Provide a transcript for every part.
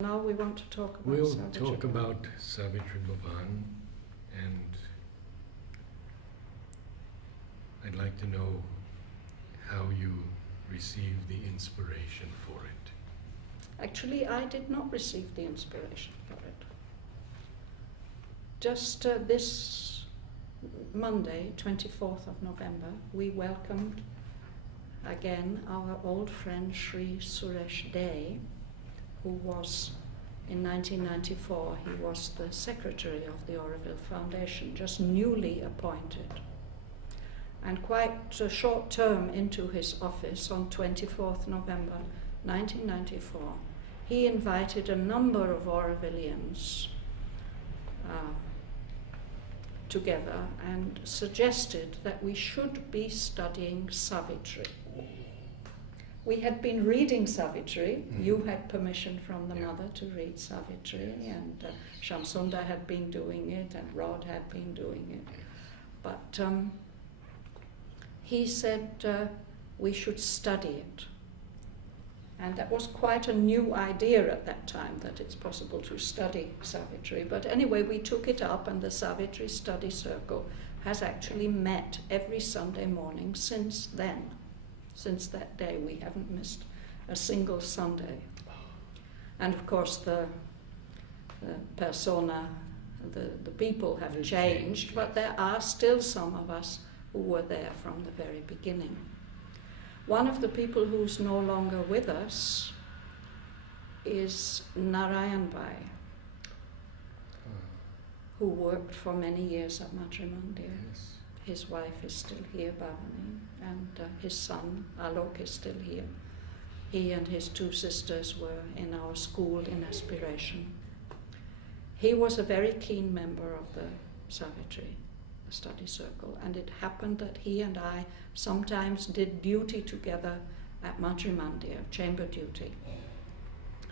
Now we want to talk about We'll Savitri talk Bhavan. about Savitri Bhavan, and I'd like to know how you received the inspiration for it. Actually, I did not receive the inspiration for it. Just this Monday, 24th of November, we welcomed again our old friend Sri Suresh Dey, who was, in 1994, he was the secretary of the Auroville Foundation, just newly appointed. And quite a short term into his office, on 24th November 1994, he invited a number of Aurovillians together and suggested that we should be studying Savitri. We had been reading Savitri. You had permission from the mother to read Savitri, and Shamsunda had been doing it, and Rod had been doing it. But he said we should study it. And that was quite a new idea at that time, that it's possible to study Savitri. But anyway, we took it up, and the Savitri Study Circle has actually met every Sunday morning since then. Since that day, we haven't missed a single Sunday. And of course, the persona, the people have changed, but there are still some of us who were there from the very beginning. One of the people who's no longer with us is Narad, who worked for many years at Matrimandir. Yes. His wife is still here, Bhavani, and his son, Alok, is still here. He and his two sisters were in our school in Aspiration. He was a very keen member of the Savitri Study Circle, and it happened that he and I sometimes did duty together at Matrimandir, chamber duty.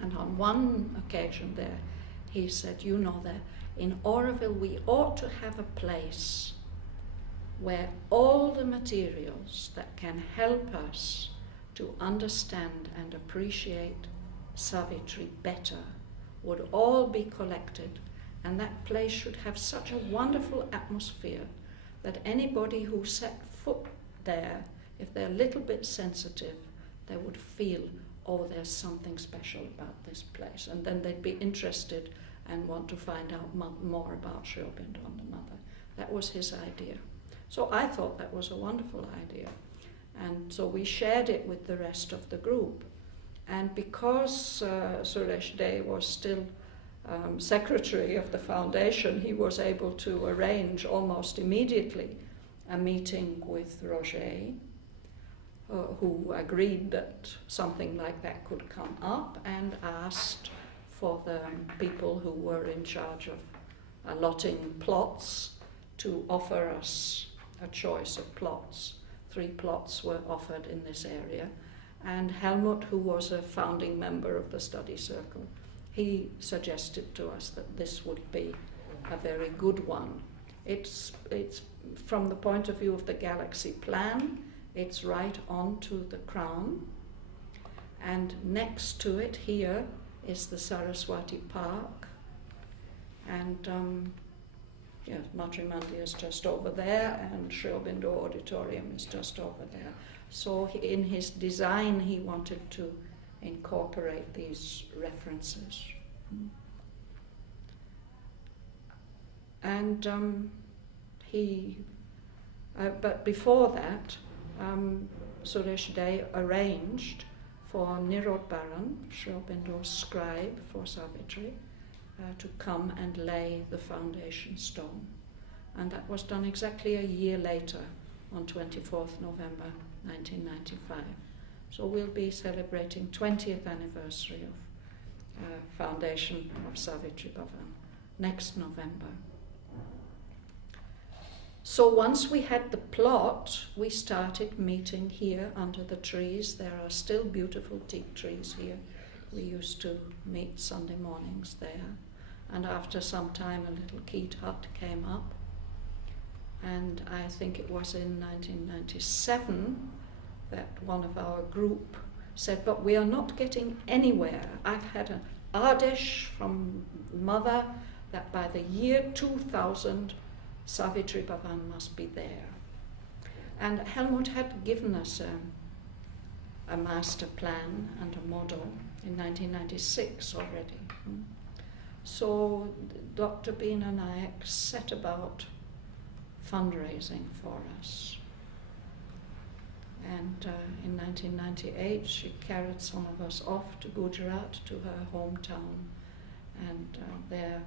And on one occasion there, he said, you know, that in Auroville we ought to have a place where all the materials that can help us to understand and appreciate Savitri better would all be collected, and that place should have such a wonderful atmosphere that anybody who set foot there, if they're a little bit sensitive, they would feel, oh, there's something special about this place, and then they'd be interested and want to find out more about Sri Aurobindo and the mother. That was his idea. So I thought that was a wonderful idea. And so we shared it with the rest of the group. And because Suresh Dey was still secretary of the foundation, he was able to arrange almost immediately a meeting with Roger, who agreed that something like that could come up, and asked for the people who were in charge of allotting plots to offer us a choice of plots. 3 plots were offered in this area, and Helmut, who was a founding member of the study circle, he suggested to us that this would be a very good one. It's from the point of view of the galaxy plan, it's right onto the crown, and next to it here is the Saraswati Park, and yes, Matrimandir is just over there, and Sri Aurobindo Auditorium is just over there. So in his design, he wanted to incorporate these references. And but before that, Suresh Dey arranged for Narad Sri Aurobindo's scribe for Savitri, to come and lay the foundation stone. And that was done exactly a year later, on 24th November 1995. So we'll be celebrating 20th anniversary of foundation of Savitri Bhavan next November. So once we had the plot, we started meeting here under the trees. There are still beautiful teak trees here. We used to meet Sunday mornings there. And after some time, a little peat hut came up. And I think it was in 1997 that one of our group said, but we are not getting anywhere. I've had a Adesh from mother that by the year 2000 Savitri Bhavan must be there. And Helmut had given us a master plan and a model in 1996 already. So Dr. Bina Nayak set about fundraising for us. And in 1998 she carried some of us off to Gujarat, to her hometown. And there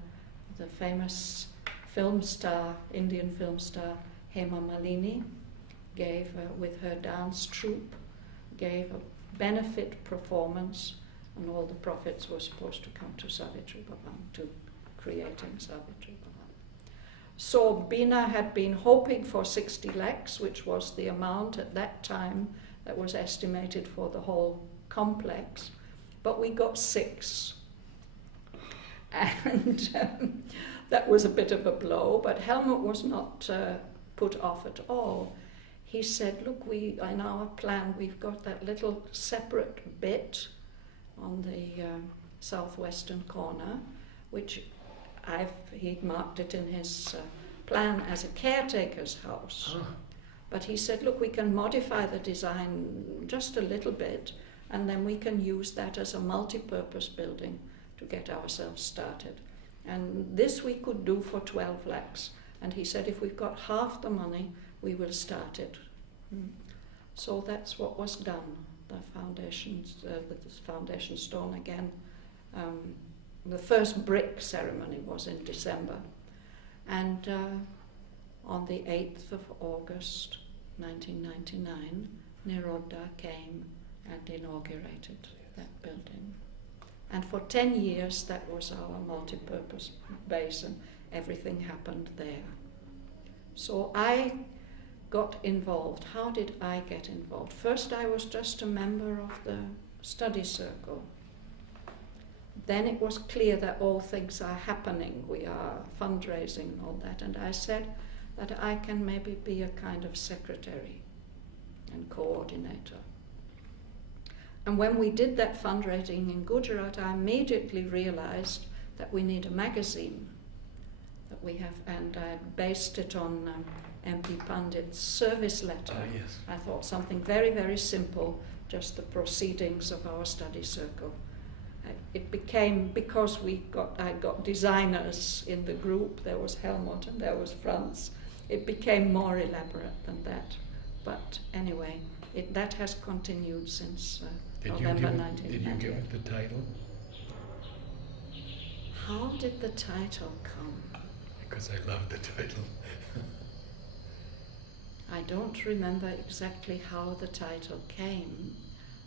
the famous film star, Indian film star Hema Malini gave, with her dance troupe, gave a benefit performance, and all the profits were supposed to come to Savitri Bhavan, to creating Savitri Bhavan. So Bina had been hoping for 60 lakhs, which was the amount at that time that was estimated for the whole complex, but we got 6. And that was a bit of a blow, but Helmut was not put off at all. He said, look, in our plan we've got that little separate bit on the southwestern corner, which he'd marked it in his plan as a caretaker's house. But he said, look, we can modify the design just a little bit, and then we can use that as a multi-purpose building to get ourselves started. And this we could do for 12 lakhs. And he said, if we've got half the money, we will start it. So that's what was done. The foundation stone again. The first brick ceremony was in December. And on the 8th of August 1999, Naroda came and inaugurated that building. And for 10 years that was our multi-purpose base, and everything happened there. So I got involved. How did I get involved? First I was just a member of the study circle. Then it was clear that all things are happening. We are fundraising and all that. And I said that I can maybe be a kind of secretary and coordinator. And when we did that fundraising in Gujarat, I immediately realized that we need a magazine that we have, and I based it on MP Pandit's service letter. Yes. I thought something very, very simple, just the proceedings of our study circle. It became, because I got designers in the group, there was Helmut and there was Franz, it became more elaborate than that. But anyway, that has continued since November 1998. Did you give it the title? How did the title come? Because I love the title. I don't remember exactly how the title came,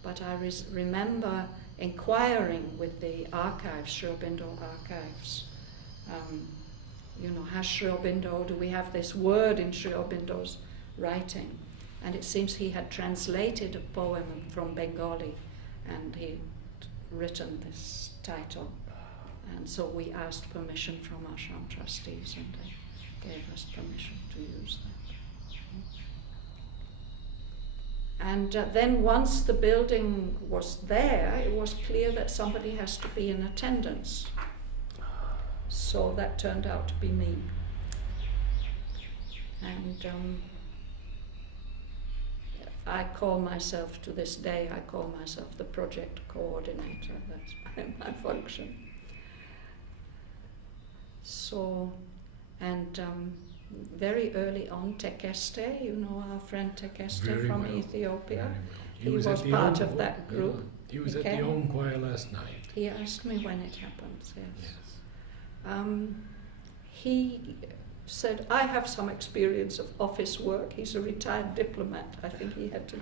but I remember inquiring with the archives, Sri Aurobindo archives. Has Sri Aurobindo, do we have this word in Sri Aurobindo's writing? And it seems he had translated a poem from Bengali and he'd written this title. And so we asked permission from ashram trustees and they gave us permission to use that. And then once the building was there, it was clear that somebody has to be in attendance. So that turned out to be me. And I call myself, to this day, I call myself the project coordinator. That's my function. So, and very early on, Tekeste, our friend Tekeste from Ethiopia, he was part of that group. He was at the home choir last night. He asked me when it happens, yes. He said, I have some experience of office work. He's a retired diplomat. I think he had to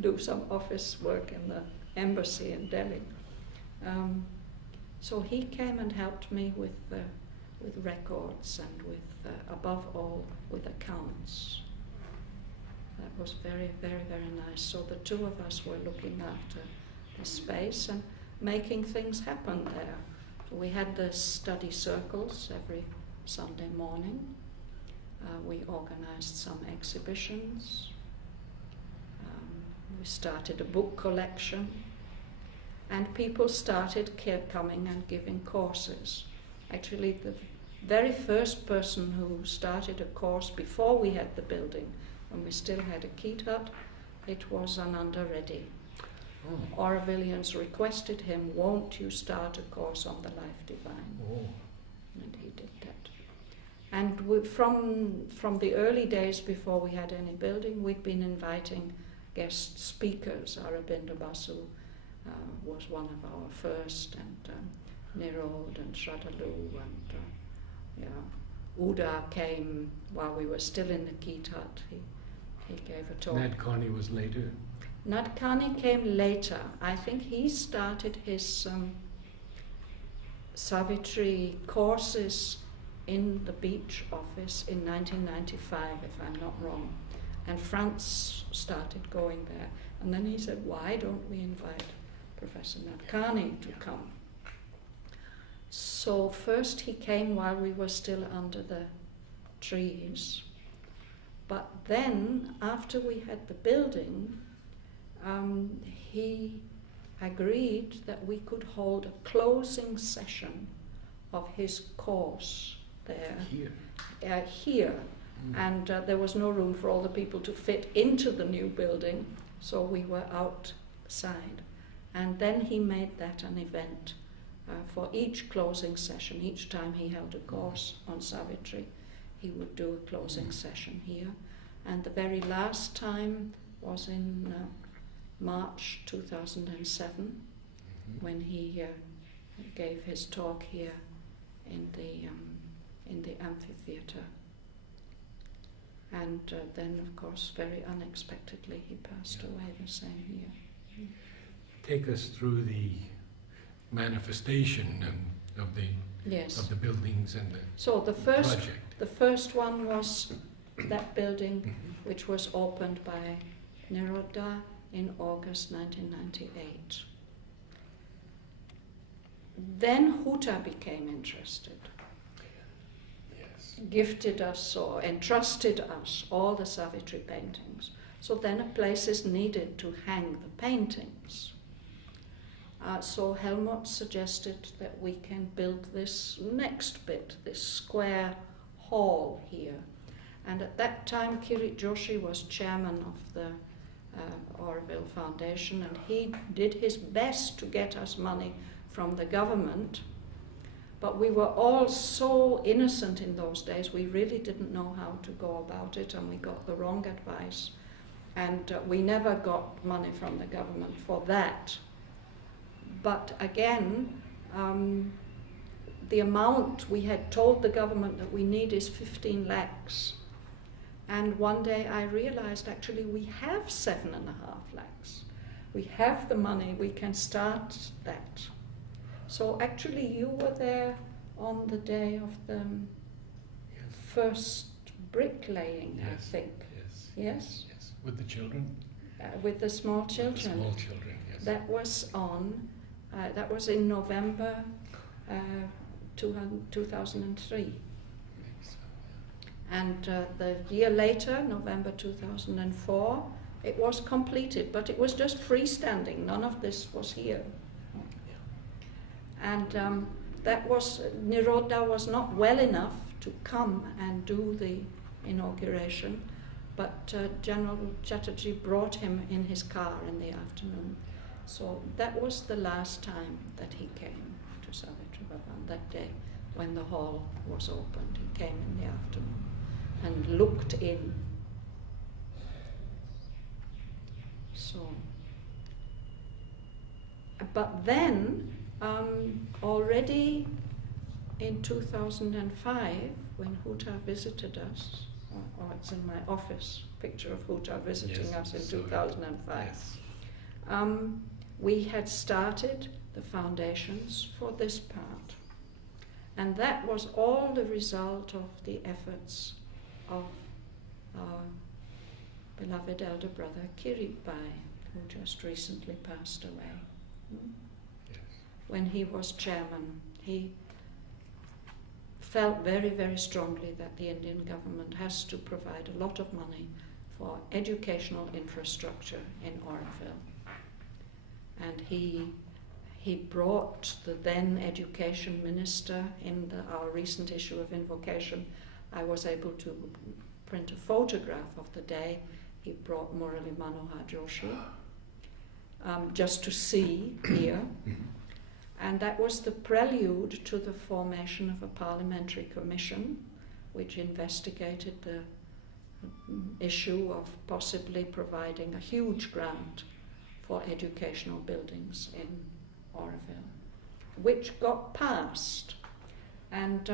do some office work in the embassy in Delhi. So he came and helped me with records and with, above all, with accounts. That was very, very, very nice. So the two of us were looking after the space and making things happen there. So we had the study circles every Sunday morning. We organized some exhibitions. We started a book collection. and people started coming and giving courses. Actually, the very first person who started a course before we had the building, when we still had a Keat hut, it was Ananda Reddy. Oh. Aurovillians requested him, won't you start a course on the life divine? Oh. And he did that. And from the early days before we had any building, we'd been inviting guest speakers. Aurobindo Basu was one of our first, and Narad and Shraddhavan, and Uda came while we were still in the Keat hut. He gave a talk. Nat Connie was later. Nat Connie came later. I think he started his Savitri courses in the beach office in 1995, if I'm not wrong. And Franz started going there. And then he said, why don't we invite Professor Nat Connie to come? So first he came while we were still under the trees. But then, after we had the building, he agreed that we could hold a closing session of his course there. Here. And there was no room for all the people to fit into the new building, so we were outside. And then he made that an event for each closing session. Each time he held a course on Savitri, he would do a closing session here. And the very last time was in March 2007, when he gave his talk here in the amphitheatre. And then, of course, very unexpectedly, he passed away the same year. Take us through the manifestation of the buildings and the project. The first one was that building, which was opened by Narad in August 1998. Then Huta became interested. Gifted us or entrusted us all the Savitri paintings. So then a place is needed to hang the paintings. So Helmut suggested that we can build this next bit, this square hall here. And at that time, Kirit Joshi was chairman of the Auroville Foundation, and he did his best to get us money from the government. But we were all so innocent in those days, we really didn't know how to go about it, and we got the wrong advice. And we never got money from the government for that. But again, the amount we had told the government that we need is 15 lakhs. And one day I realized actually we have 7.5 lakhs. We have the money, we can start that. So actually you were there on the day of the first bricklaying, I think. Yes? Yes. With the children? With the small children. With the small children, yes. That was in November 2003. And the year later, November 2004, it was completed, but it was just freestanding. None of this was here. And Nirodha was not well enough to come and do the inauguration, but General Chatterjee brought him in his car in the afternoon. So that was the last time that he came to Savitri Bhavan, that day when the hall was opened. He came in the afternoon and looked in. So, but then, already in 2005, when Huta visited us, or it's in my office, picture of Huta visiting us in 2005, we had started the foundations for this part. And that was all the result of the efforts of our beloved elder brother Kirit Bhai, who just recently passed away. Yes. When he was chairman, he felt very, very strongly that the Indian government has to provide a lot of money for educational infrastructure in Auroville. And he he brought the then education minister in our recent issue of Invocation. I was able to print a photograph of the day. He brought Murali Manohar Joshi just to see here. And that was the prelude to the formation of a parliamentary commission which investigated the issue of possibly providing a huge grant for educational buildings in Auroville, which got passed. And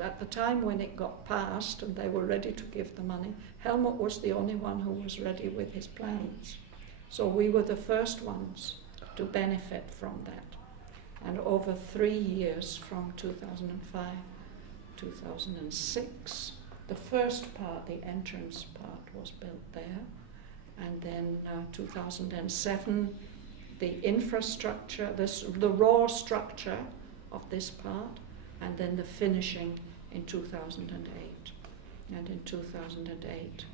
at the time when it got passed and they were ready to give the money, Helmut was the only one who was ready with his plans. So we were the first ones to benefit from that. And over 3 years, from 2005 to 2006, the first part, the entrance part, was built there. And then 2007, the infrastructure, the raw structure of this part, and then the finishing in 2008. And in 2008,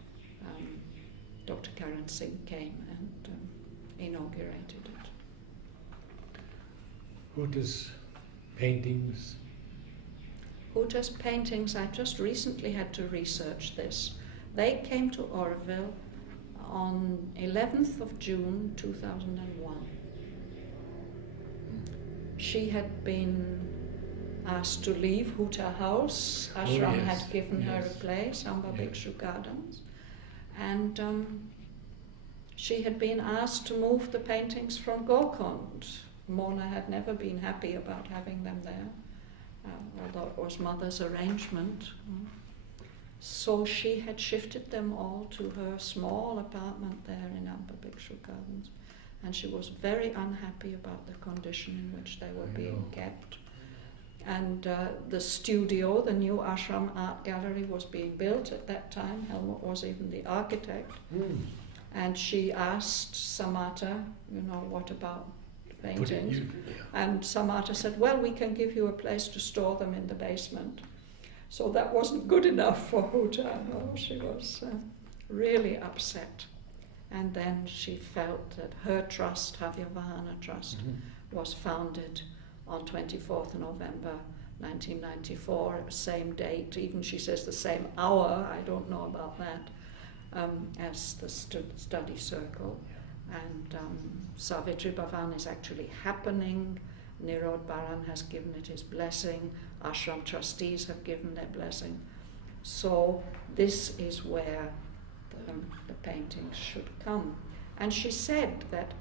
Dr. Karan Singh came and inaugurated it. Huta's paintings? Huta's paintings, I just recently had to research this. They came to Auroville on 11th of June 2001. She had been asked to leave Huta House. Ashram had given her a place, Amba Bhikshu Gardens. And she had been asked to move the paintings from Golconda. Mona had never been happy about having them there, although it was mother's arrangement. So she had shifted them all to her small apartment there in Amba Bhikshu Gardens, and she was very unhappy about the condition in which they were being kept. And the studio, the new Ashram Art Gallery, was being built at that time. Helmut was even the architect. And she asked Samata, what about paintings? And Samata said, well, we can give you a place to store them in the basement. So that wasn't good enough for Huta. No, she was really upset. And then she felt that her trust, Havyavahana Trust, was founded on 24th November 1994, same date, even she says the same hour, I don't know about that, as the study circle. And Savitri Bhavan is actually happening. Narad Baran has given it his blessing. Ashram trustees have given their blessing. So this is where the paintings should come. And she said that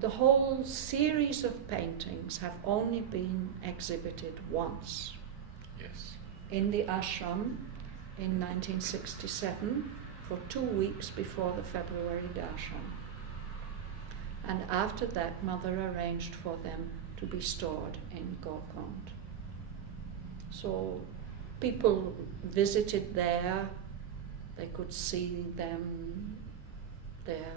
the whole series of paintings have only been exhibited once. Yes. In the ashram in 1967 for 2 weeks before the February darshan. And after that, Mother arranged for them to be stored in Golconda. So people visited there, they could see them there,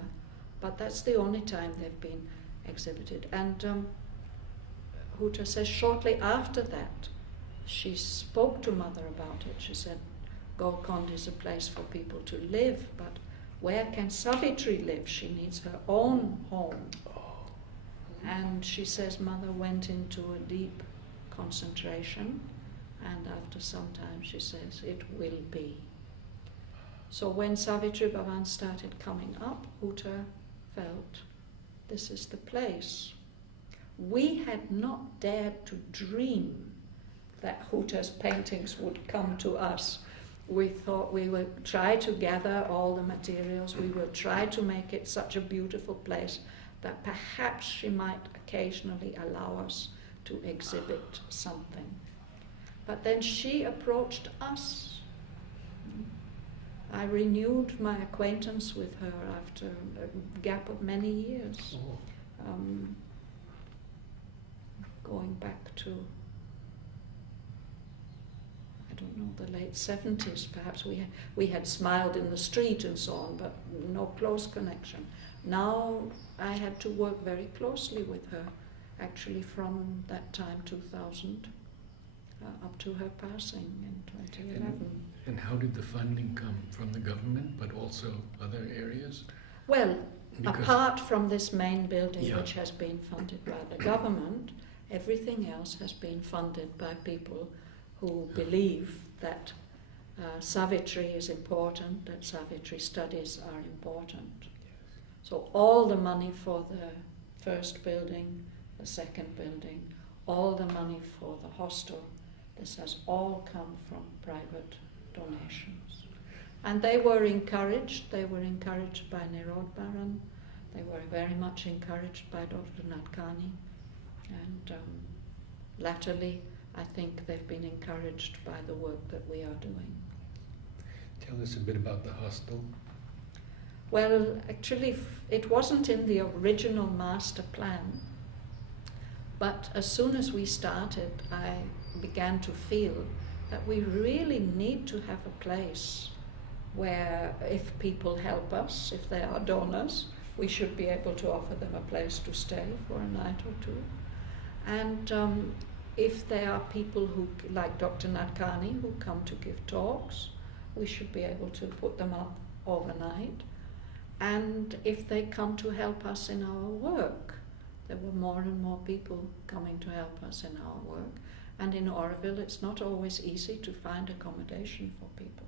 but that's the only time they've been exhibited. And Huta says shortly after that, she spoke to Mother about it. She said, Golconda is a place for people to live, but where can Savitri live? She needs her own home. And she says Mother went into a deep concentration, and after some time she says, it will be. So when Savitri Bhavan started coming up, Huta felt this is the place. We had not dared to dream that Huta's paintings would come to us. We thought we would try to gather all the materials, we will try to make it such a beautiful place that perhaps she might occasionally allow us to exhibit something. But then she approached us. I renewed my acquaintance with her after a gap of many years, going back to, I don't know, the late 70s perhaps. We had smiled in the street and so on, but no close connection. Now I had to work very closely with her, actually from that time, 2000, up to her passing in 2011. And how did the funding come? From the government, but also other areas? Well, apart from this main building, Yeah. which has been funded by the government, everything else has been funded by people who believe that Savitri is important, that Savitri studies are important. So all the money for the first building, the second building, all the money for the hostel, this has all come from private donations. And they were encouraged by Narad Bhavan, they were very much encouraged by Dr. Nadkarni, and latterly I think they've been encouraged by the work that we are doing. Tell us a bit about the hostel. Well, actually it wasn't in the original master plan, but as soon as we started I began to feel that we really need to have a place where if people help us, if they are donors, we should be able to offer them a place to stay for a night or two. And if there are people who, like Dr. Nadkarni, who come to give talks, we should be able to put them up overnight. And if they come to help us in our work, there were more and more people coming to help us in our work. And in Auroville, it's not always easy to find accommodation for people.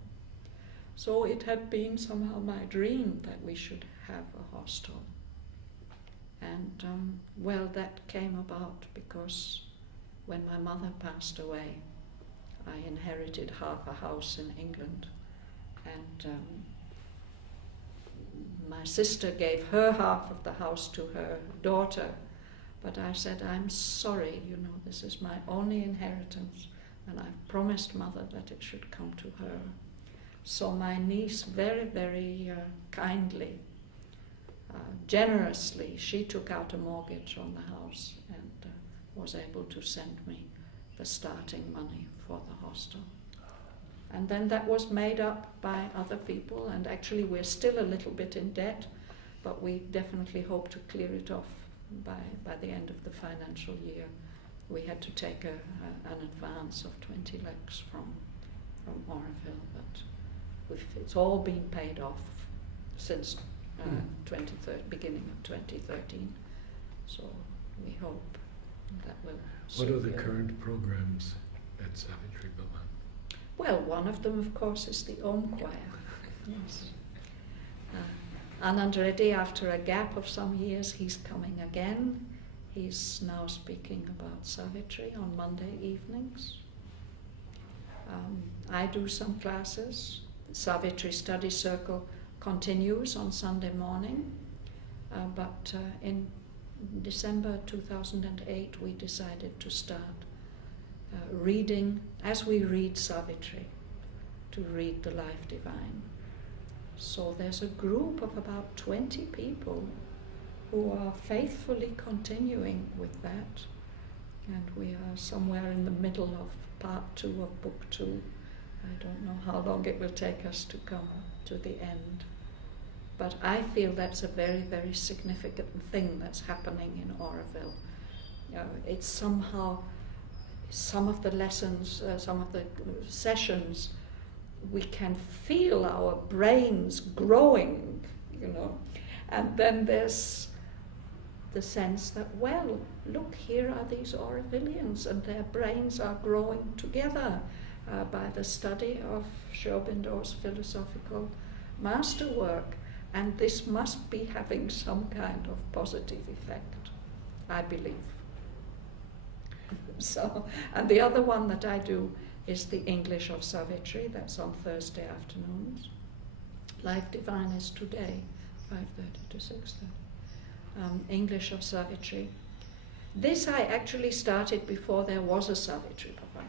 So it had been somehow my dream that we should have a hostel. And well, that came about because when my mother passed away, I inherited half a house in England, and my sister gave her half of the house to her daughter, but I said, I'm sorry, this is my only inheritance, and I've promised Mother that it should come to her. So my niece very, very kindly, generously, she took out a mortgage on the house and was able to send me the starting money for the hostel. And then that was made up by other people, and actually we're still a little bit in debt, but we definitely hope to clear it off by the end of the financial year. We had to take an advance of 20 lakhs from Auroville, but it's all been paid off since beginning of 2013. So we hope that will. What are the current programs at Savitri Bhavan? Well, one of them, of course, is the Om Choir. Yes. Anand Reddy, after a gap of some years, he's coming again. He's now speaking about Savitri on Monday evenings. I do some classes. The Savitri Study Circle continues on Sunday morning, but in December 2008 we decided to start reading, as we read Savitri, to read the Life Divine. So there's a group of about 20 people who are faithfully continuing with that, and we are somewhere in the middle of part 2 of book 2. I don't know how long it will take us to come to the end, but I feel that's a very, very significant thing that's happening in Auroville. It's somehow, some of the lessons, some of the sessions, we can feel our brains growing, and then there's the sense that, well, look, here are these Aurovillians and their brains are growing together by the study of Sri Aurobindo's philosophical masterwork, and this must be having some kind of positive effect, I believe. So, and the other one that I do is the English of Savitri. That's on Thursday afternoons. Life Divine is today, 5:30 to 6:30. English of Savitri. This I actually started before there was a Savitri Bhavan.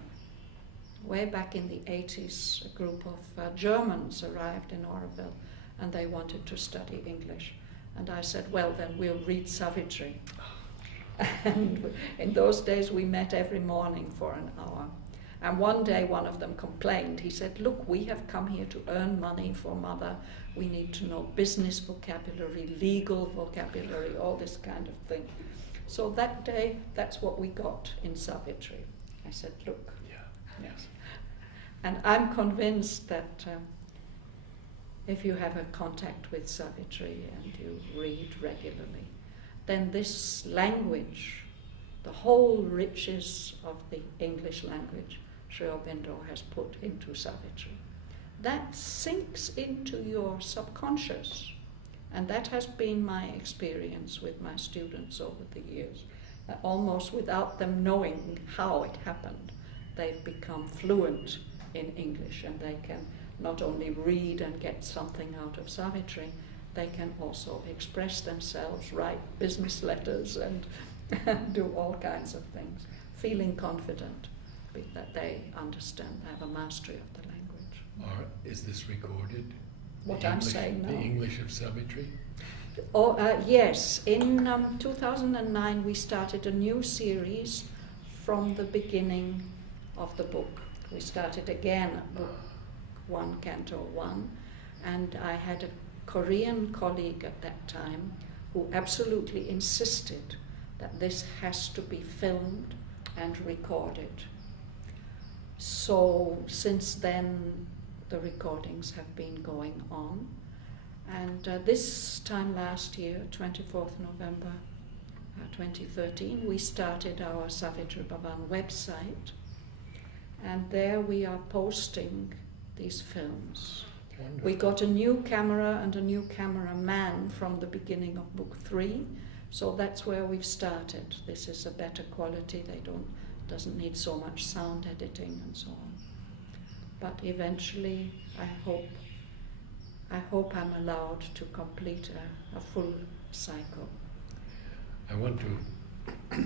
Way back in the 80s, a group of Germans arrived in Auroville and they wanted to study English. And I said, well, then we'll read Savitri. And in those days we met every morning for an hour. And one day one of them complained. He said, look, we have come here to earn money for Mother. We need to know business vocabulary, legal vocabulary, all this kind of thing. So that day, that's what we got in Savitri. I said, look. Yeah. Yes. And I'm convinced that if you have a contact with Savitri and you read regularly, then this language, the whole riches of the English language, Sri Aurobindo has put into Savitri, that sinks into your subconscious. And that has been my experience with my students over the years. Almost without them knowing how it happened, they've become fluent in English, and they can not only read and get something out of Savitri, they can also express themselves, write business letters and do all kinds of things, feeling confident that they understand, they have a mastery of the language. Is this recorded? What I'm saying now? The English of Savitri? Yes, in 2009 we started a new series from the beginning of the book. We started again at book 1, Canto 1, and I had a Korean colleague at that time who absolutely insisted that this has to be filmed and recorded. So since then the recordings have been going on. And this time last year, 24th November 2013, we started our Savitri Bhavan website, and there we are posting these films. Wonderful. We got a new camera and a new cameraman from the beginning of book 3, so that's where we've started. This is a better quality, doesn't need so much sound editing and so on. But eventually, I hope I'm allowed to complete a full cycle. I want to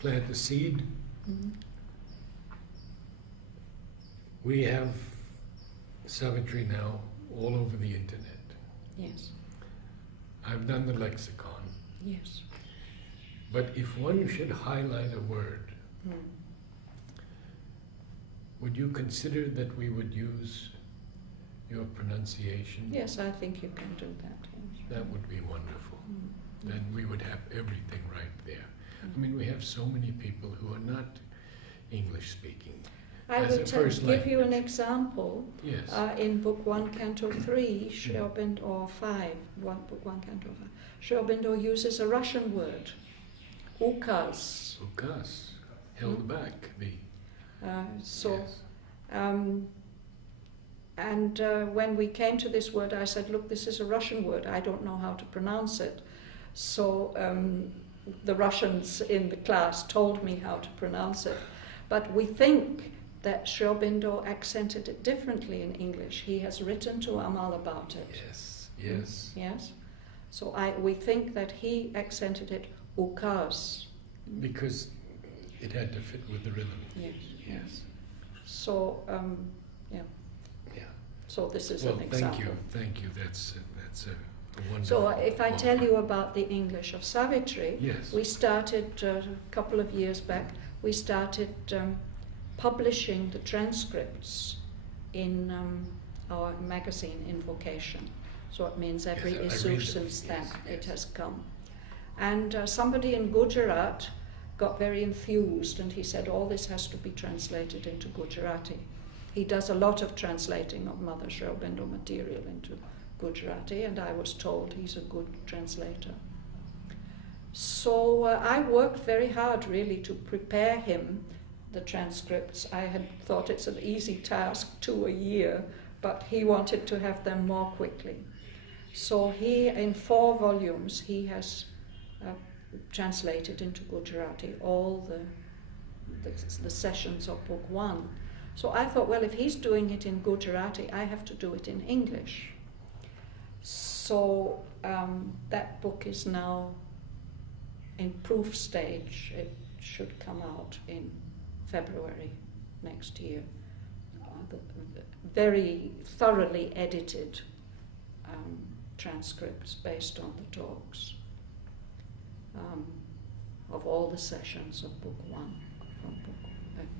plant the seed. Mm-hmm. We have Savitri now all over the internet. Yes, I've done the lexicon. yes. But if one should highlight a word, would you consider that we would use your pronunciation? Yes, I think you can do that. Yes. That would be wonderful. Mm. Then we would have everything right there. I mean, we have so many people who are not English speaking. I as will a first give you an language. example. Yes. In Book 1, Canto 3, Sri Aurobindo, or 5, Book 1, Canto 5, Sri Aurobindo uses a Russian word, ukaz. Ukaz, held back the... Yes. Yes. And when we came to this word, I said, look, this is a Russian word. I don't know how to pronounce it. So the Russians in the class told me how to pronounce it. But we think that Sri Aurobindo accented it differently in English. He has written to Amal about it. Yes, yes. Yes. So we think that he accented it ukaz. Because it had to fit with the rhythm. Yes. Yes. So, yeah. Yeah. So this is Well, an example. thank you. That's a wonderful. So if I tell offer. you about the English of Savitri, Yes. we started a couple of years back, we started publishing the transcripts in our magazine Invocation. So it means every Yes, I issue read them. since then Yes, it has come. And somebody in Gujarat got very enthused and he said, all this has to be translated into Gujarati. He does a lot of translating of Mother Sri Aurobindo material into Gujarati, and I was told he's a good translator. So I worked very hard really to prepare him the transcripts. I had thought it's an easy task, 2 a year, but he wanted to have them more quickly. So he, in 4 volumes, he has translated into Gujarati all the sessions of Book 1. So I thought, well, if he's doing it in Gujarati, I have to do it in English. So that book is now in proof stage. It should come out in February next year. The very thoroughly edited transcripts based on the talks of all the sessions of Book 1, from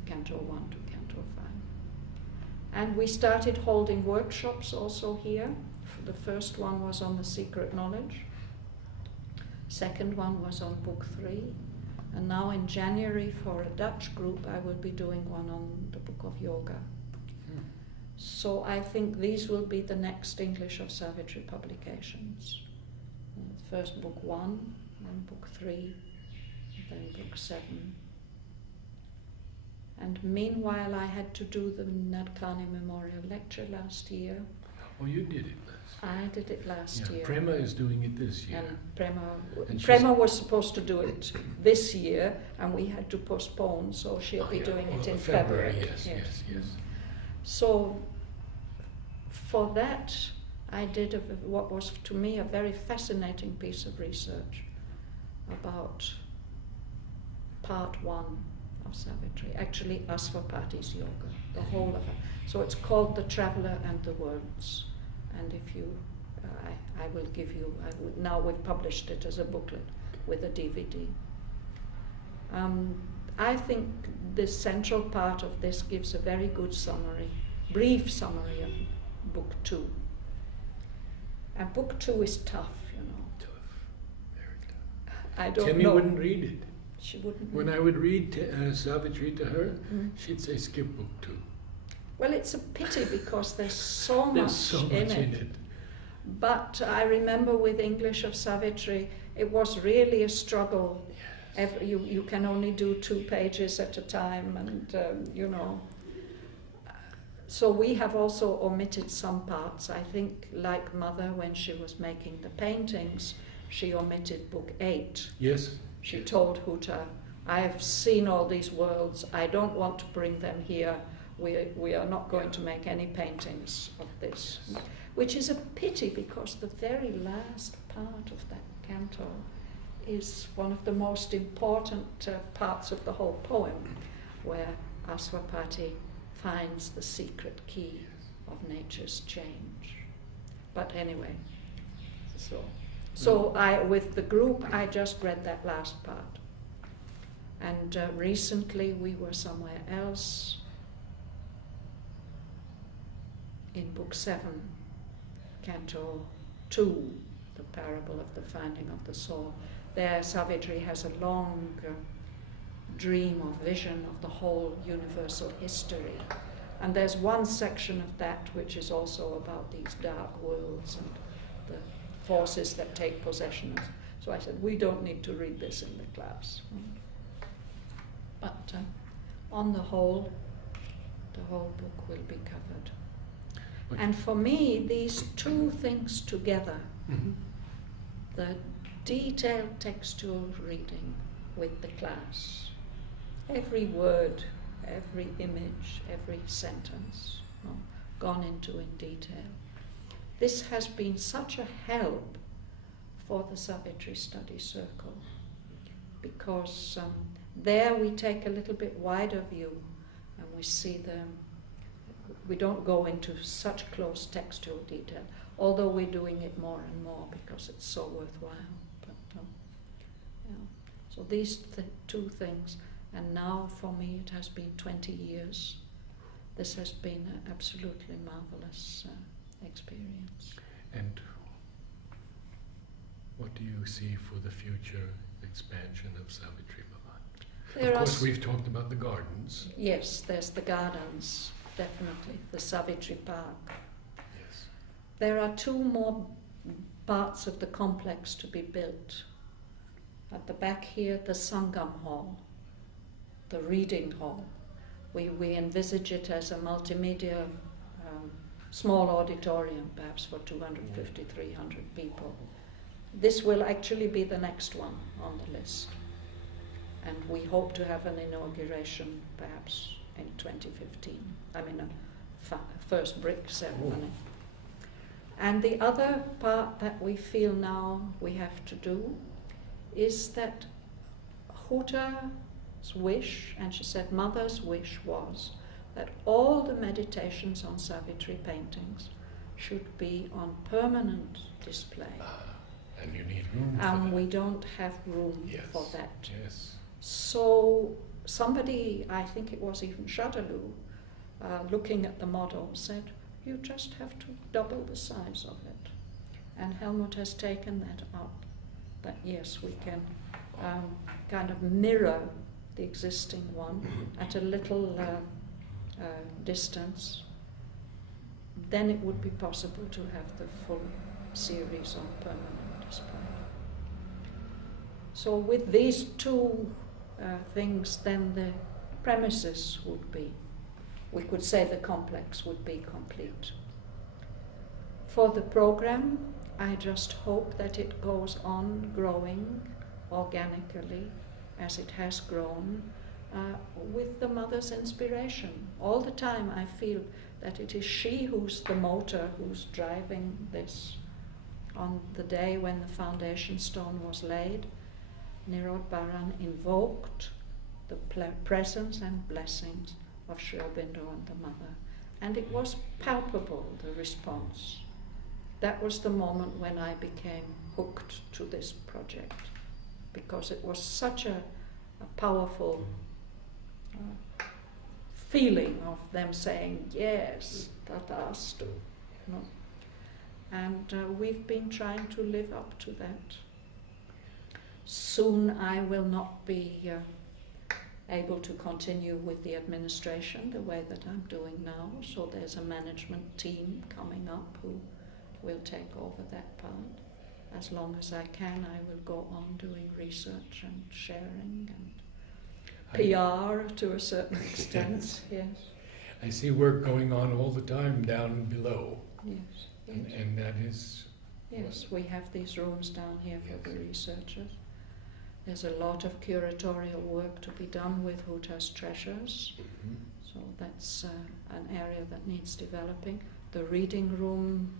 Canto 1 to Canto 5. And we started holding workshops also here. The first one was on the secret knowledge. Second one was on Book 3. And now in January for a Dutch group I will be doing one on the Book of Yoga. So I think these will be the next English of Savitri publications. First book 1, then book 3, then book 7. And meanwhile I had to do the Nadkarni Memorial Lecture last year. Oh, you did it last I did it last year. Prema is doing it this year. And Prema was supposed to do it this year, and we had to postpone, so she'll be doing it in February. Yes. So for that, I did what was to me a very fascinating piece of research about part 1 of Savitri, actually Asvapati's yoga, the whole of it. So it's called The Traveller and the Worlds. And if you, I will give you, now we've published it as a booklet with a DVD. I think the central part of this gives a very good summary, brief summary of book 2. And book 2 is tough, you know. Tough, very tough. I don't Timmy know. wouldn't read it. She wouldn't. When I would read Savitri to her, she'd say, skip book 2. Well, it's a pity because there's so much in it. But I remember with English of Savitri, it was really a struggle. Yes. You can only do 2 pages at a time, and you know. So we have also omitted some parts. I think, like Mother, when she was making the paintings, she omitted book 8. Yes. She told Huta, I have seen all these worlds, I don't want to bring them here, we are not going to make any paintings of this. Which is a pity, because the very last part of that canto is one of the most important parts of the whole poem, where Asvapati finds the secret key of nature's change. But anyway, so I, with the group, I just read that last part. And recently we were somewhere else in book 7, canto 2, the parable of the finding of the soul. There Savitri has a long dream or vision of the whole universal history. And there's one section of that which is also about these dark worlds and the forces that take possession. So I said, we don't need to read this in the class. But on the whole book will be covered. Okay. And for me, these 2 things together, the detailed textual reading with the class, every word, every image, every sentence, gone into in detail. This has been such a help for the Savitri Study Circle, because there we take a little bit wider view and we see we don't go into such close textual detail, although we're doing it more and more because it's so worthwhile. But, so these 2 things, and now for me it has been 20 years. This has been an absolutely marvelous experience. And what do you see for the future expansion of Savitri Bhavan? Of course, we've talked about the gardens. Yes, there's the gardens, definitely, the Savitri Park. Yes. There are 2 more parts of the complex to be built. At the back here, the Sangam Hall, the reading hall. We envisage it as a multimedia small auditorium, perhaps for 250, 300 people. This will actually be the next one on the list. And we hope to have an inauguration perhaps in 2015. I mean, a first brick ceremony. And the other part that we feel now we have to do is that Huta's wish, and she said Mother's wish, was that all the meditations on Savitri paintings should be on permanent display. And you need room for And that. we don't have room for that. Yes. So somebody, I think it was even Shraddhavan, looking at the model, said, you just have to double the size of it. And Helmut has taken that up, that yes, we can kind of mirror the existing one at a little distance, then it would be possible to have the full series on permanent display. So with these two things, then the premises would be, we could say the complex would be complete. For the program, I just hope that it goes on growing organically as it has grown with the mother's inspiration. All the time I feel that it is she who's the motor, who's driving this. On the day when the foundation stone was laid, Narad Bhavan invoked the presence and blessings of Sri Aurobindo and the mother. And it was palpable, the response. That was the moment when I became hooked to this project, because it was such a powerful feeling of them saying, yes, tatastu. You know? And we've been trying to live up to that. Soon I will not be able to continue with the administration the way that I'm doing now, so there's a management team coming up who will take over that part. As long as I can, I will go on doing research and sharing and PR to a certain extent. Yes. I see work going on all the time down below. Yes. And that is... Yes, we have these rooms down here for the researchers. There's a lot of curatorial work to be done with Huta's treasures. Mm-hmm. So that's an area that needs developing. The reading room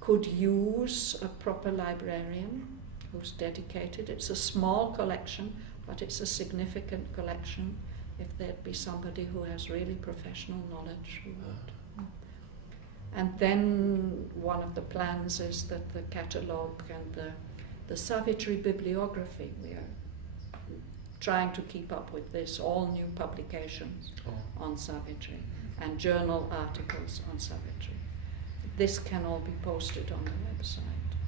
could use a proper librarian who's dedicated. It's a small collection, but it's a significant collection. If there'd be somebody who has really professional knowledge who would. And then one of the plans is that the catalogue and the Savitri bibliography, we are trying to keep up with this, all new publications on Savitri and journal articles on Savitri. This can all be posted on the website.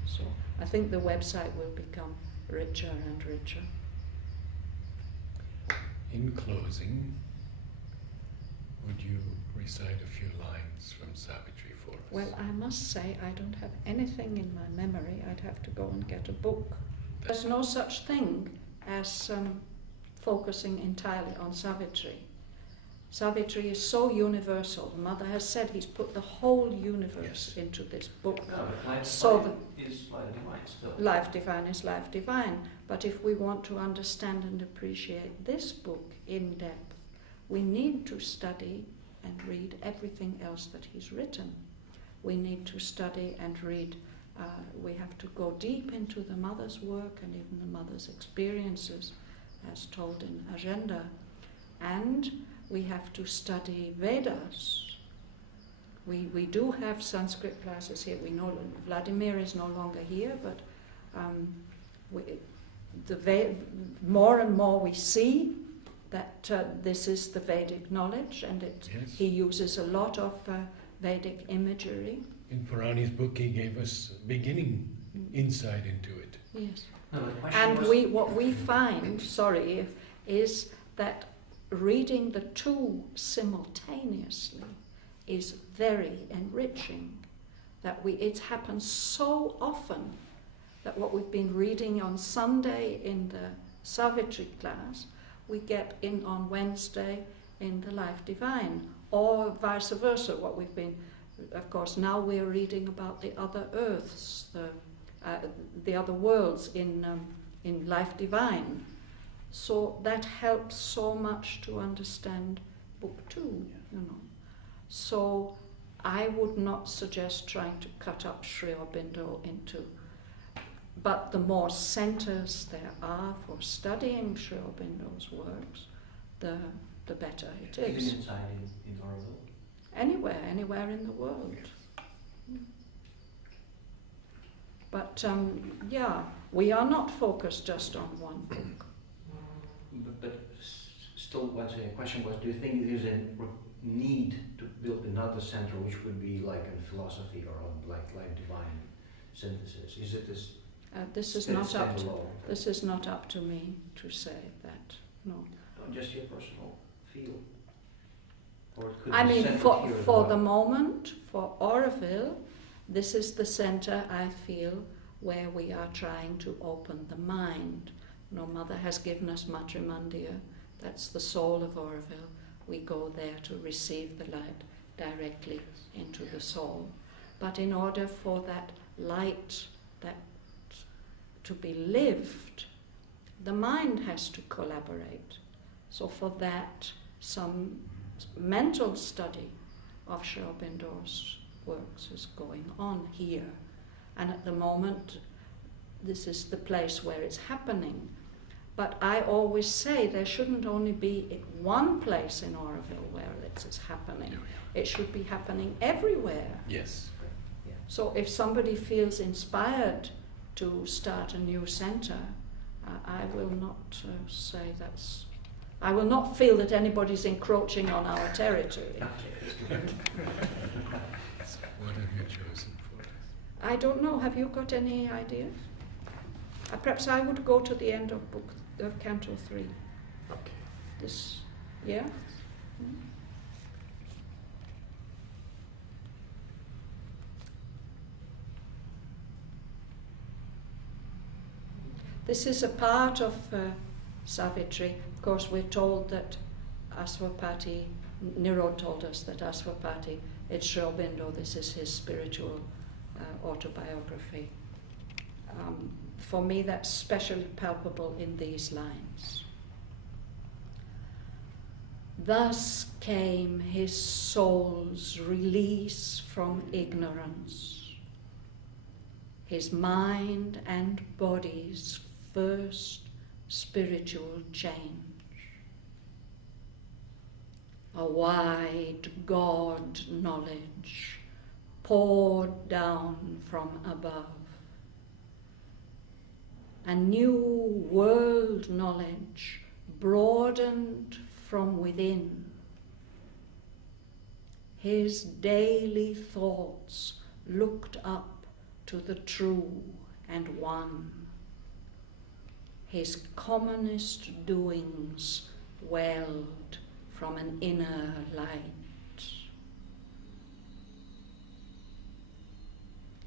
So I think the website will become richer and richer. In closing, would you recite a few lines from Savitri for us? Well, I must say I don't have anything in my memory. I'd have to go and get a book. There's no such thing as focusing entirely on Savitri. Savitri is so universal. The mother has said he's put the whole universe into this book. No, but life So is life divine still. Life divine is life divine. But if we want to understand and appreciate this book in depth, we need to study and read everything else that he's written. We need to study and read. We have to go deep into the mother's work and even the mother's experiences, as told in Agenda. And we have to study Vedas. We do have Sanskrit classes here. We know Vladimir is no longer here, but more and more we see that this is the Vedic knowledge, and he uses a lot of Vedic imagery. In Purani's book, he gave us beginning insight into it. Yes. No, and what we find, is that reading the two simultaneously is very enriching. That it happens so often that what we've been reading on Sunday in the Savitri class, we get in on Wednesday in the Life Divine, or vice versa. What we've been, of course, now we're reading about the other earths, the other worlds in Life Divine. So that helps so much to understand Book 2, you know. So I would not suggest trying to cut up Sri Aurobindo into, but the more centers there are for studying Sri Aurobindo's works, the better it is. Even inside in Auroville? Anywhere in the world. But we are not focused just on one book. But still, the question was, do you think there's a need to build another center which would be like in philosophy or on like Life Divine synthesis? Is it this? This is not up to me to say that. No. Just your personal feel. Or it could I be mean, centered for, here as for well. the moment, for Auroville, this is the center, I feel, where we are trying to open the mind. You know, Mother has given us Matrimandia, that's the soul of Auroville. We go there to receive the light directly into the soul. But in order for that light that to be lived, the mind has to collaborate. So for that, some mental study of Sri Aurobindo's works is going on here. And at the moment, this is the place where it's happening. But I always say there shouldn't only be one place in Auroville where it is happening. It should be happening everywhere. Yes. Yeah. So if somebody feels inspired to start a new center, I will not say that's... I will not feel that anybody's encroaching on our territory. What have you chosen for us? I don't know. Have you got any ideas? Perhaps I would go to the end of Canto 3. Okay. This, yeah? This is a part of Savitri. Of course, we're told that Aswapati, Narad told us that Aswapati, it's Sri Aurobindo, this is his spiritual autobiography. For me, that's especially palpable in these lines. Thus came his soul's release from ignorance, his mind and body's first spiritual change. A wide God knowledge poured down from above. A new world knowledge broadened from within. His daily thoughts looked up to the true and one. His commonest doings welled from an inner light.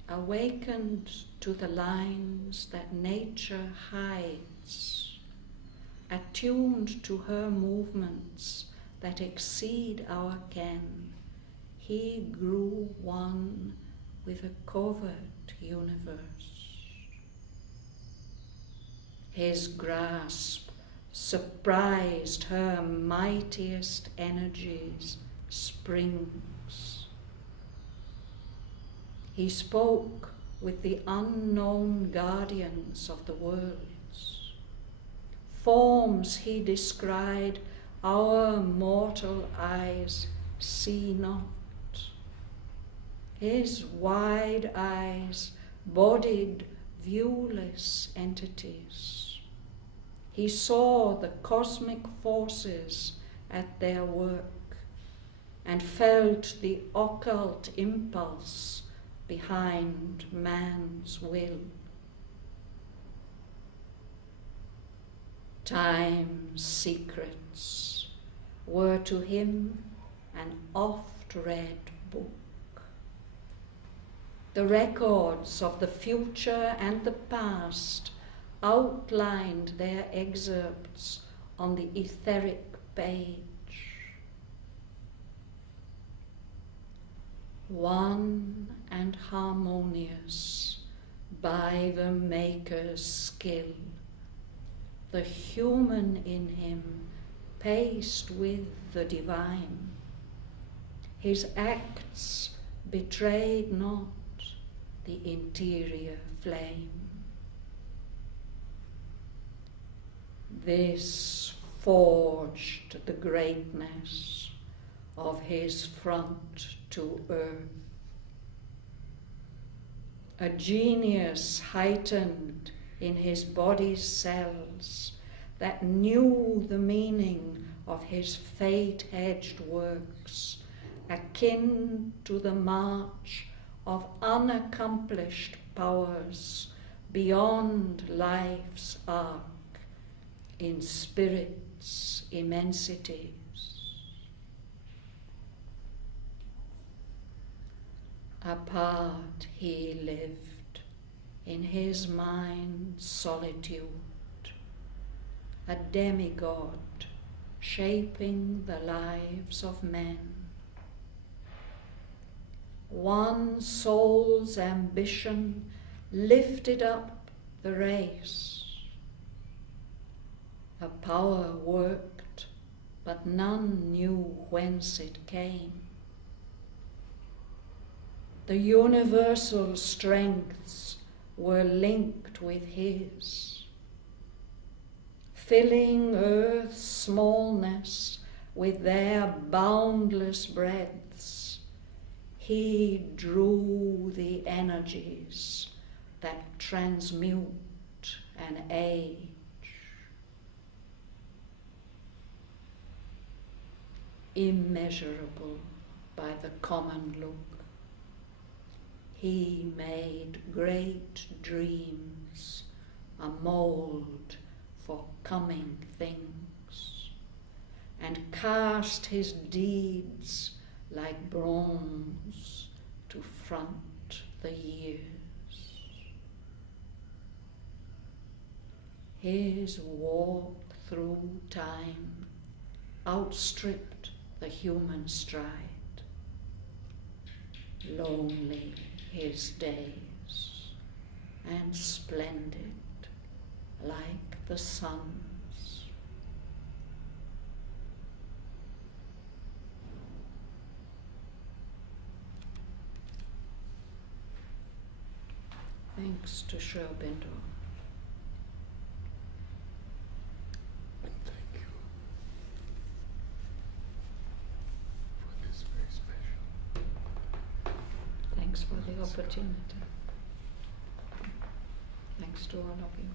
Awakened to the lines that nature hides, attuned to her movements that exceed our ken, he grew one with a covert universe. His grasp surprised her mightiest energies' springs. He spoke with the unknown guardians of the worlds. Forms he descried our mortal eyes see not. His wide eyes bodied viewless entities. He saw the cosmic forces at their work and felt the occult impulse behind man's will. Time's secrets were to him an oft-read book. The records of the future and the past outlined their excerpts on the etheric page. One and harmonious by the Maker's skill, the human in him paced with the divine. His acts betrayed not the interior flame. This forged the greatness of his front to earth. A genius heightened in his body's cells that knew the meaning of his fate-hedged works, akin to the march of unaccomplished powers beyond life's arc in spirit's immensities. Apart he lived, in his mind's solitude, a demigod shaping the lives of men. One soul's ambition lifted up the race. A power worked, but none knew whence it came. The universal strengths were linked with his, filling earth's smallness with their boundless breadths. He drew the energies that transmute an age. Immeasurable by the common look, he made great dreams a mould for coming things, and cast his deeds like bronze to front the years. His walk through time outstripped the human stride. Lonely his days, and splendid like the sun's. Thanks to Shraddhavan. Thank you for this very special. Thanks for the opportunity. Thanks to all of you.